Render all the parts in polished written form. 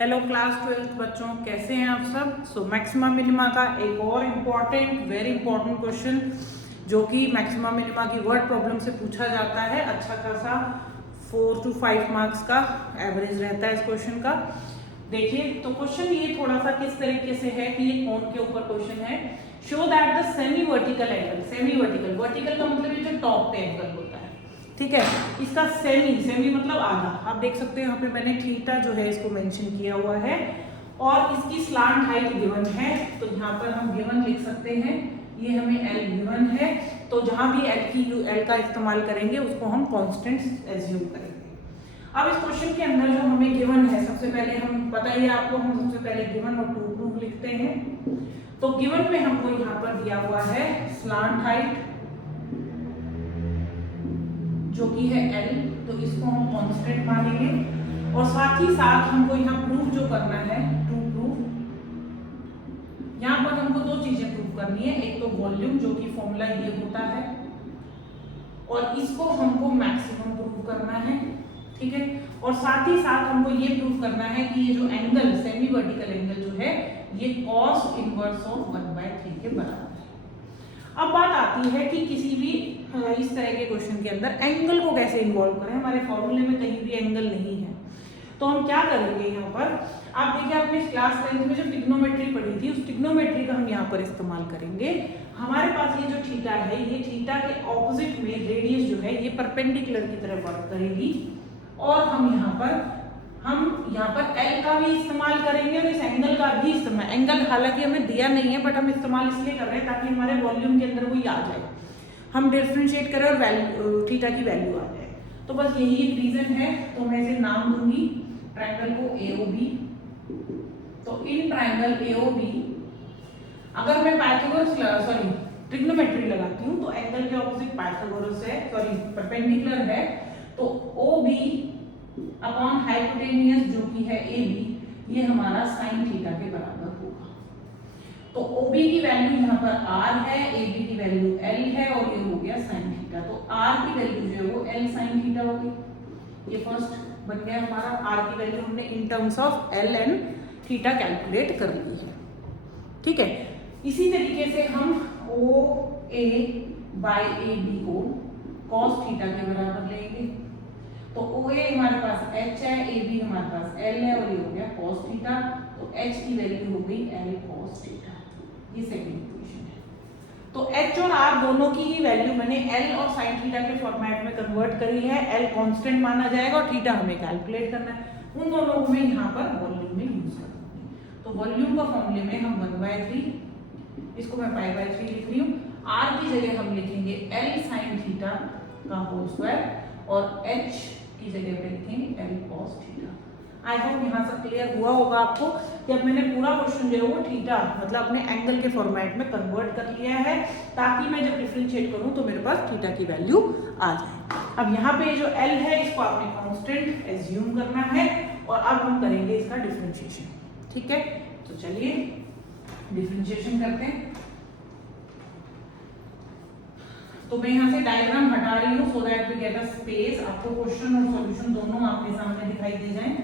Hello class 12th बच्चों, कैसे हैं आप सब। सो मैक्सिमा मिनिमा का एक और इम्पॉर्टेंट वेरी इंपॉर्टेंट क्वेश्चन जो कि मैक्सिमा मिनिमा की वर्ड प्रॉब्लम से पूछा जाता है। अच्छा खासा 4 to 5 मार्क्स का एवरेज रहता है इस क्वेश्चन का। देखिए तो क्वेश्चन ये थोड़ा सा किस तरीके से है कि ये कौन के ऊपर क्वेश्चन है। Show that the semi vertical angle, semi vertical, vertical का मतलब ये जो टॉप पे एंगल होता है, ठीक है, इसका सेमी, सेमी मतलब आधा। आप देख सकते हैं यहाँ पे मैंने थीटा जो है इसको मेंशन किया हुआ है और इसकी स्लांट हाइट गिवन है, तो यहाँ पर हम गिवन लिख सकते हैं। ये हमें एल गिवन है, तो जहां भी एल का इस्तेमाल करेंगे उसको हम कांस्टेंट एज्यूम करेंगे। अब इस क्वेश्चन के अंदर जो हमें गिवन है, सबसे पहले हम पता ही है आपको, हम सबसे पहले गिवन और टू प्रूफ लिखते हैं। तो गिवन में हमको यहाँ पर दिया हुआ है स्लांट हाइट जो कि है L, तो इसको हम कांस्टेंट मानेंगे और साथ ही साथ हमको यहाँ प्रूफ जो करना है, टू प्रूफ, यहाँ पर हमको दो चीजें प्रूफ करनी है। एक तो वॉल्यूम जो कि फॉर्मूला ये होता है, और इसको हमको मैक्सिमम प्रूफ करना है, ठीक है। और साथ ही साथ हमको ये प्रूफ करना है कि ये जो एंगल, सेमी वर्टिकल एंगल जो है, ये cos इनवर्स ऑफ 1/3 के बराबर है। अब बात आती है कि किसी भी इस तरह के क्वेश्चन के अंदर एंगल को कैसे इन्वॉल्व करें। हमारे फॉर्मूले में कहीं भी एंगल नहीं है, तो हम क्या करेंगे यहाँ पर। आप देखिए आपने क्लास 10th में जो ट्रिग्नोमेट्री पढ़ी थी, उस ट्रिग्नोमेट्री का हम यहाँ पर इस्तेमाल करेंगे। हमारे पास ये जो थीटा है, ये थीटा के ऑपोजिट में रेडियस जो है ये परपेंडिकुलर की तरफ वर्क करेगी, और हम यहाँ पर एल का भी इस्तेमाल करेंगे और इस एंगल का भी इस्तेमाल। एंगल हालांकि हमें दिया नहीं है, बट हम इस्तेमाल इसलिए कर रहे हैं ताकि हमारे वॉल्यूम के अंदर वो आ जाए, हम डिफरेंशिएट करें और वैल्यू, थीटा की वैल्यू आ जाए। तो बस यही एक रीजन है। तो मैं इसे नाम दूंगी ट्रायंगल को AOB। तो इन ट्रायंगल AOB अगर मैं ट्रिग्नोमेट्री लगाती हूँ तो एंगल के ऑपोजिट पाइथागोरस है, परपेंडिकुलर है, तो OB अपॉन हाइपोटेनियस जो कि है AB, ये हमारा साइन थीटा के बराबर होगा। तो OB की वैल्यू यहाँ पर R है, AB की वैल्यू L है, और ये हो गया साइन थीटा। तो R की वैल्यू जो है वो L साइन थीटा होगी। ये फर्स्ट बन गया हमारा। R की वैल्यू हमने in terms of L and theta calculate कर ली है, ठीक है। इसी तरीके से हम OA बाय AB को cos थीटा के बराबर लेंगे। तो OA हमारे पास H है, AB हमारे पास L है, और ये हो गया cos थीटा। तो H की वैल्यू हो गई L cos थीटा। ये सेकंड इक्वेशन है। तो H और R दोनों की ही वैल्यू मैंने L और sin थीटा के फॉर्मेट में कन्वर्ट करी है। L कांस्टेंट माना जाएगा और थीटा हमें कैलकुलेट करना है। उन दोनों को मैं यहाँ पर वॉल्यूम में यूज कर दूंगी। तो वॉल्यूम का फॉर्मूले में हम 1/3, इसको मैं π/3 लिख रही हूँ। R की जगह हम लिखेंगे L sin थीटा का होल स्क्वायर, और H की जगह पे लिखेंगे L cos theta. I hope यहाँ से क्लियर हुआ होगा आपको कि अब मैंने पूरा क्वेश्चन जो है वो थीटा मतलब अपने एंगल के फॉर्मेट में कन्वर्ट कर लिया है, ताकि मैं जब डिफरेंशिएट करूँ तो मेरे पास थीटा की वैल्यू आ जाए। अब यहाँ पे जो L है इसको आपने कांस्टेंट एज्यूम करना है, और अब हम करेंगे इसका डिफरेंशिएशन, ठीक है। तो चलिए डिफरेंशिएशन करते हैं। तो मैं यहाँ से डायग्राम हटा रही हूँ so that we get a space, आपको क्वेश्चन और सॉल्यूशन दोनों आपके सामने दिखाई दे जाएं।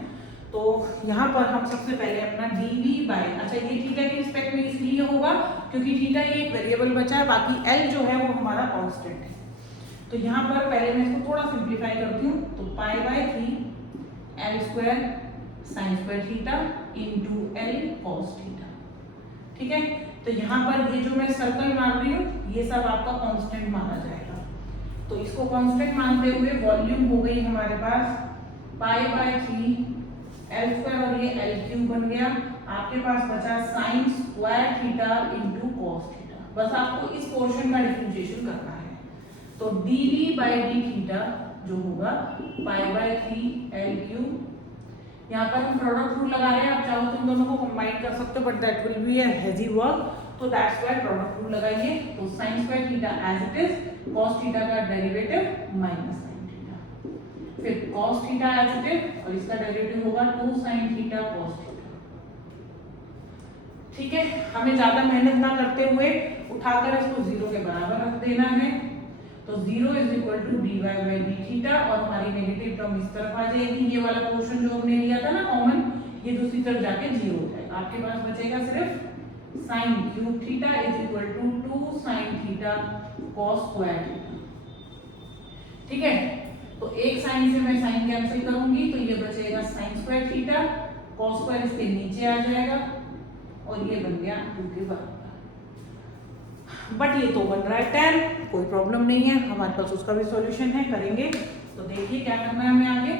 तो यहाँ पर हम सबसे पहले अपना dv बाय, अच्छा ये थीटा के रिस्पेक्ट में इसलिए होगा क्योंकि थीटा ये एक वेरिएबल बचा है, बाकी L जो है वो हमारा कांस्टेंट है। तो यहाँ पर पहले मैं इसको थोड़ा सिंप्लीफाई करती हूँ। तो π/3 L square sine square theta into L cos theta, ठीक है। तो यहाँ पर ये जो मैं सर्कल मान रही हूँ ये सब आपका कांस्टेंट माना जाएगा। तो इसको कांस्टेंट मानते हुए वॉल्यूम हो गई हमारे पास π/3 L स्क्वायर, और ये L क्यूब बन गया। आपके पास बचा sine square theta into cos theta. बस आपको इस पोर्शन का डिफरेंशिएशन करना है। तो dv/d थीटा जो होगा π/3 L क्यूब। यहाँ पर हम प्रोडक्ट रूल लगा रहे हैं, आप चाहो तो इन दोनों को कंबाइन कर सकते हो, but that will be a hazy work, तो दैट्स व्हाई प्रोडक्ट रूल लगाइए। तो sin square theta as it is, cos theta का डेरिवेटिव माइनस sin थीटा, फिर cos theta as it is, और इसका डेरिवेटिव होगा 2 sin थीटा cos थीटा, ठीक है। हमें ज्यादा मेहनत ना करते हुए उठाकर इसको 0 के बराबर रख देना है। तो 0 is equal to dy/d theta, और हमारी नेगेटिव टर्म इस तरफ आ जाएगी। ये वाला पोर्शन जो हमने लिया था ना कॉमन, ये दूसरी तरफ जाके 0 हो जाएगा। आपके पास बचेगा सिर्फ sine cube theta is equal to 2 sine theta cos square theta. ठीक है, तो एक साइन से मैं साइन कैंसिल करूंगी तो ये बचेगा sine square theta, cos square इसके नीचे आ जाएगा और ये बन गया 2 के बराबर। बट ये तो बन रहा है 10, कोई प्रॉब्लम नहीं है, हमारे पास उसका भी सॉल्यूशन है, करेंगे। तो देखिए क्या करना है हमें आगे।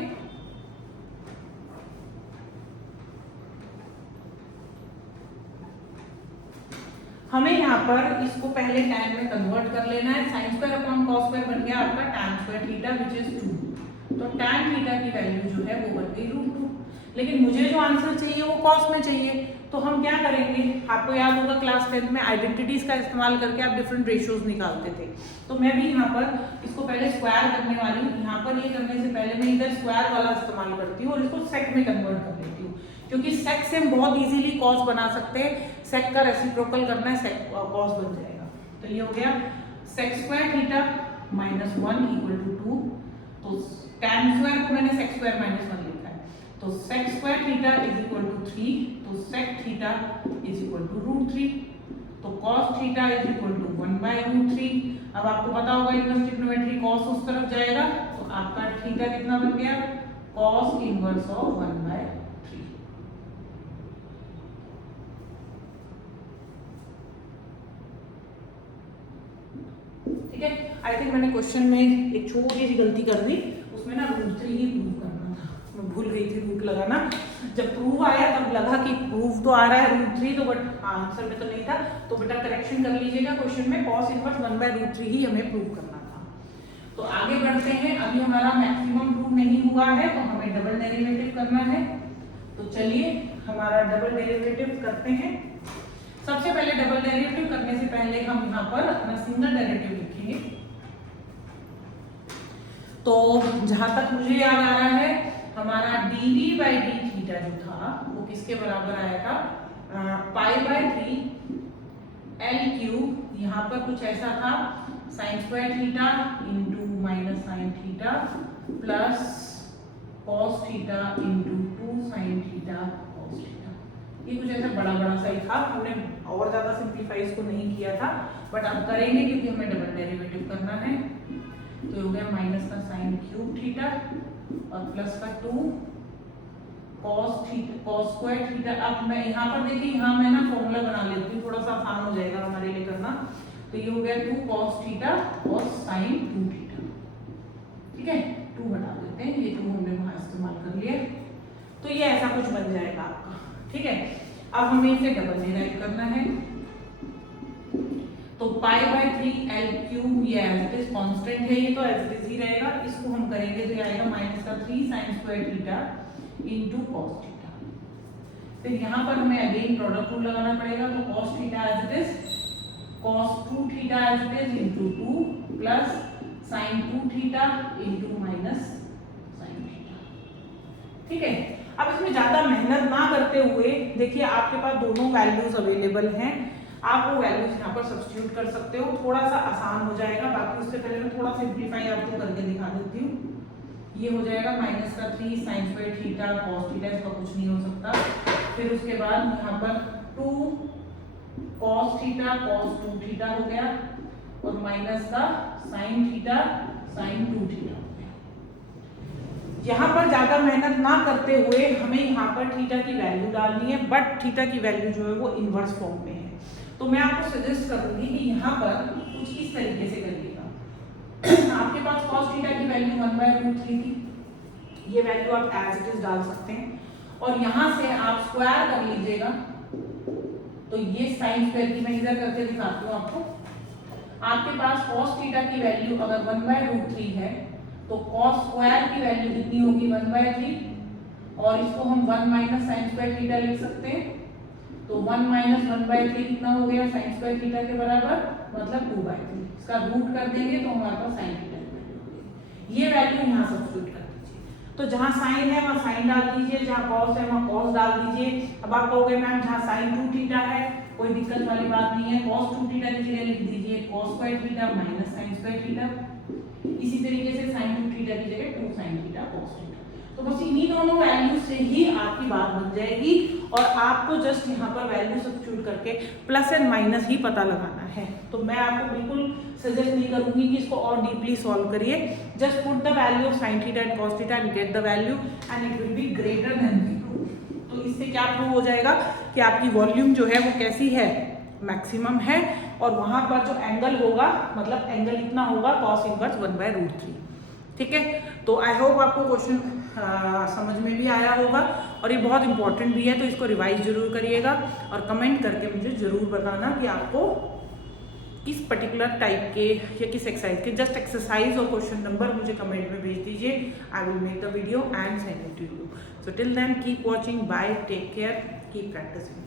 हमें यहाँ पर इसको पहले tan में कन्वर्ट कर लेना है। Sine square upon cos square बन गया आपका tan square theta which is 2। तो tan थीटा की वैल्यू जो है वो बन गई √2। लेकिन मुझे जो आंसर चाहिए वो कॉस में चाहिए, तो हम क्या करेंगे, आपको याद होगा क्लास 10 में आइडेंटिटीज का इस्तेमाल करके आप डिफरेंट रेशियोज निकालते थे। तो मैं भी यहाँ पर इसको पहले स्क्वायर करने वाली हूँ। यहाँ पर ये करने से पहले मैं इधर स्क्वायर वाला इस्तेमाल करती हूँ और इसको सेक में कन्वर्ट कर लेती हूँ, क्योंकि सेक से हम बहुत इजीली कॉस बना सकते हैं। सेक का रेसिप्रोकल करना है, सेक कॉस बन जाएगा। तो ये हो गया sec square theta minus 1 equal to 2। तो tan स्क्वायर को मैंने सेक स्क्वायर माइनस 1 लिखा है, तो sec square theta is equal to 3, तो sec theta is equal to √3। तो cos theta is equal to 1/√3। अब आपको पता होगा इनवर्स ट्रिग्नोमेट्री cos उस तरफ जाएगा, तो आपका थीटा कितना बन गया, cos इनवर्स ऑफ 1/3। ठीक है, आई थिंक मैंने क्वेश्चन में एक छोटी सी गलती कर दी, उसमें ना √3 ही प्रूव करना था, मैं भूल गई थी रूट लगाना। जब प्रूव आया तब लगा कि प्रूव तो आ रहा है √3, तो बट आंसर में तो नहीं था, तो बेटा करेक्शन कर लीजिएगा। क्वेश्चन में cos इनवर्स 1/√3 ही हमें प्रूव करना था। तो आगे बढ़ते हैं, अभी हमारा मैक्सिमम प्रूव नहीं हुआ है, तो हमें डबल डेरिवेटिव करना है। तो चलिए हमारा डबल डेरिवेटिव करते हैं। सबसे पहले डबल डेरिवेटिव करने से पहले हम यहाँ पर अपना सिंगल डेरिवेटिव लिखेंगे। तो जहां तक मुझे याद आ रहा है, हमारा dv/d थीटा जो था वो किसके बराबर आया था, π/3 L3। यहाँ पर कुछ ऐसा था, sine square theta into minus sine theta plus cos theta into 2 sine theta cos theta. ये कुछ ऐसा बड़ा बड़ा सा ही था, हमने और ज्यादा सिंप्लीफाई इसको नहीं किया था, बट अब करेंगे क्योंकि हमें डबल डेरिवेटिव करना है। तो हो गया माइनस का साइन क्यूब थीटा और प्लस का 2 कॉस स्क्वायर थीटा। अब मैं यहाँ पर देखिए, यहाँ मैं ना फॉर्मूला बना लेती हूँ, थोड़ा सा आसान हो जाएगा हमारे लिए करना। तो ये हो गया 2 कॉस थीटा और साइन 2 थीटा। ठीक है, 2 हटा देते हैं, ये 2 हमने वहां इस्तेमाल कर लिया, तो ये ऐसा कुछ बन जाएगा आपका। ठीक है, अब हमें इसे डबल डिराइव करना है। तो π/3 L3 ये एज इट इज कांस्टेंट है, ये तो एज इट इज ही रहेगा। इसको हम करेंगे तो ये आएगा माइनस का 3 sine square theta into cos theta. फिर यहाँ पर हमें अगेन प्रोडक्ट रूल लगाना पड़ेगा। तो cos theta as it is cos 2 theta as it is into 2 plus sine 2 theta into minus sine theta. ठीक है, अब इसमें ज्यादा मेहनत ना करते हुए देखिए आपके पास दोनों वैल्यूज अवेलेबल हैं, आप वो वैल्यूज यहाँ पर सब्स्टिट्यूट कर सकते हो, थोड़ा सा आसान हो जाएगा। बाकी उससे पहले मैं थोड़ा सिंप्लीफाई आपको करके दिखा देती हूँ। ये हो जाएगा माइनस का 3 sine square theta cos theta, इसका कुछ नहीं हो सकता। फिर उसके बाद यहाँ पर 2 कॉस थीटा कॉस 2 थीटा हो गया और माइनस का साइन थीटा साइन 2 थीटा हो गया। यहाँ पर ज्यादा मेहनत ना करते हुए हमें यहाँ पर थीटा की वैल्यू डालनी है, बट थीटा की वैल्यू जो है वो इनवर्स फॉर्म में है। तो मैं आपको सजेस्ट करूंगी कि यहाँ पर कुछ इस तरीके से करिएगा। आपके पास cos थीटा की वैल्यू 1/√3 थी, ये वैल्यू आप एज इट इज डाल सकते हैं और यहाँ से आप स्क्वायर कर लीजिएगा। तो ये साइन स्क्वायर की मैं इधर करके दिखाती हूँ आपको। आपके पास cos थीटा की वैल्यू अगर 1/√3 है तो cos स्क्वायर की वैल्यू कितनी होगी 1/3, और इसको हम 1 माइनस साइन स्क्वायर थीटा लिख सकते हैं। तो 1 माइनस 1/3 कितना हो गया साइन स्क्वायर थीटा के बराबर, मतलब 2/3। इसका रूट कर देंगे तो हमारे पास साइन थीटा की वैल्यू हो गई। ये वैल्यू यहाँ सब्स्टिट्यूट कर दीजिए। तो जहाँ साइन है वहाँ साइन डाल दीजिए, जहाँ कॉस है वहाँ कॉस डाल दीजिए। अब आप कहोगे मैम जहाँ साइन 2 थीटा है कोई दिक्कत वाली बात नहीं है, cos 2 थीटा की जगह लिख दीजिए cos square theta minus sine square theta. इसी तरीके से साइन 2 थीटा की जगह 2 साइन थीटा cos थीटा। तो बस इन्हीं दोनों वैल्यू से ही आपकी बात बन जाएगी और आपको जस्ट यहाँ पर वैल्यू सब्स्टिट्यूट करके प्लस एंड माइनस ही पता लगाना है। तो मैं आपको बिल्कुल सजेस्ट नहीं करूंगी कि इसको और डीपली सॉल्व करिए। Just put the value of sin theta and cos theta and get the value and it will be greater than 0। तो इससे क्या प्रूव हो जाएगा कि आपकी वॉल्यूम जो है वो कैसी है, मैक्सिमम है, और वहां पर जो एंगल होगा मतलब एंगल इतना होगा cos इनवर्स 1/√3। ठीक है, तो आई होप आपको क्वेश्चन समझ में भी आया होगा और ये बहुत इंपॉर्टेंट भी है, तो इसको रिवाइज जरूर करिएगा और कमेंट करके मुझे जरूर बताना कि आपको किस पर्टिकुलर टाइप के या किस एक्सरसाइज के, जस्ट एक्सरसाइज और क्वेश्चन नंबर मुझे कमेंट में भेज दीजिए। I will make the video and send it to you. So till then keep watching, bye, take care, keep practising.